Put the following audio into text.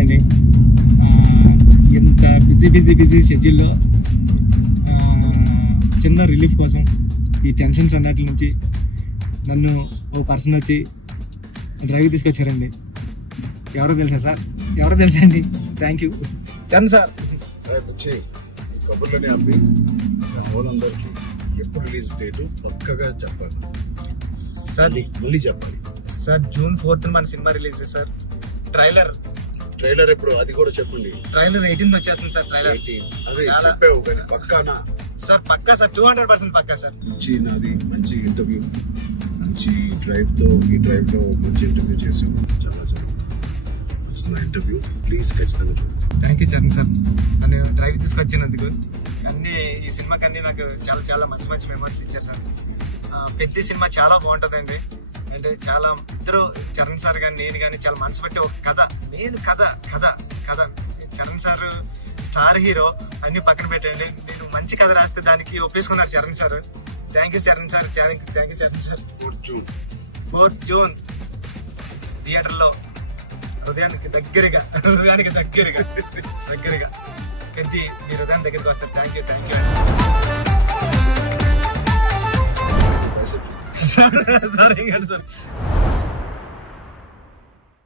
Hi అండి. ఎంత busy షెడ్యూల్లో చిన్న రిలీఫ్ కోసం ఈ టెన్షన్స్ అన్నట్ల నుంచి నన్ను ఓ పర్సన్ వచ్చి డ్రైవ్ తీసుకొచ్చారండి. ఎవరో తెలుసా అండి. Thank you Charan sir. వచ్చి ఈ కబుర్లని ఆపి వాళ్ళందరికీ ఎప్పుడు రిలీజ్ డేటు పక్కగా చెప్పాలి సార్. మళ్ళీ చెప్పాలి సార్ June 4th మన సినిమా రిలీజ్ సార్. ట్రైలర్ ఎప్పుడు అది కూడా చెప్పండి. ట్రైలర్ 18th వచ్చేస్తుంది సార్. ట్రైలర్ 18 అదే చెప్పావు కానీ పక్కానా సార్? పక్కా సార్, 200% పక్కా సార్. నాది మంచి ఇంటర్వ్యూ, మంచి ఈ డ్రైవ్లో మంచి ఇంటర్వ్యూ చేసాము. చాలా ఇంటర్వ్యూ ప్లీజ్ ఖచ్చితంగా చూడండి. థ్యాంక్ యూ చరణ్ సార్, నన్ను డ్రైవ్ తీసుకొచ్చినందుకు. అన్నీ ఈ సినిమాకి అన్నీ నాకు చాలా మంచి మెమరీస్ ఇచ్చారు సార్. పెద్ద సినిమా చాలా బాగుంటుందండి. అంటే చాలా ఇద్దరు చరణ్ సార్ కానీ నేను కానీ చాలా మనసు పెట్టి ఒక కథ చరణ్ సార్ స్టార్ హీరో అన్ని పక్కన పెట్టండి. నేను మంచి కథ రాస్తే దానికి ఒప్పేసుకున్నారు Charan sir. Thank you Charan sir. Thank you Charan sir. 4th June థియేటర్లో హృదయానికి దగ్గరగా పెద్ద మీ హృదయం దగ్గరికి వస్తారు. Thank you sir.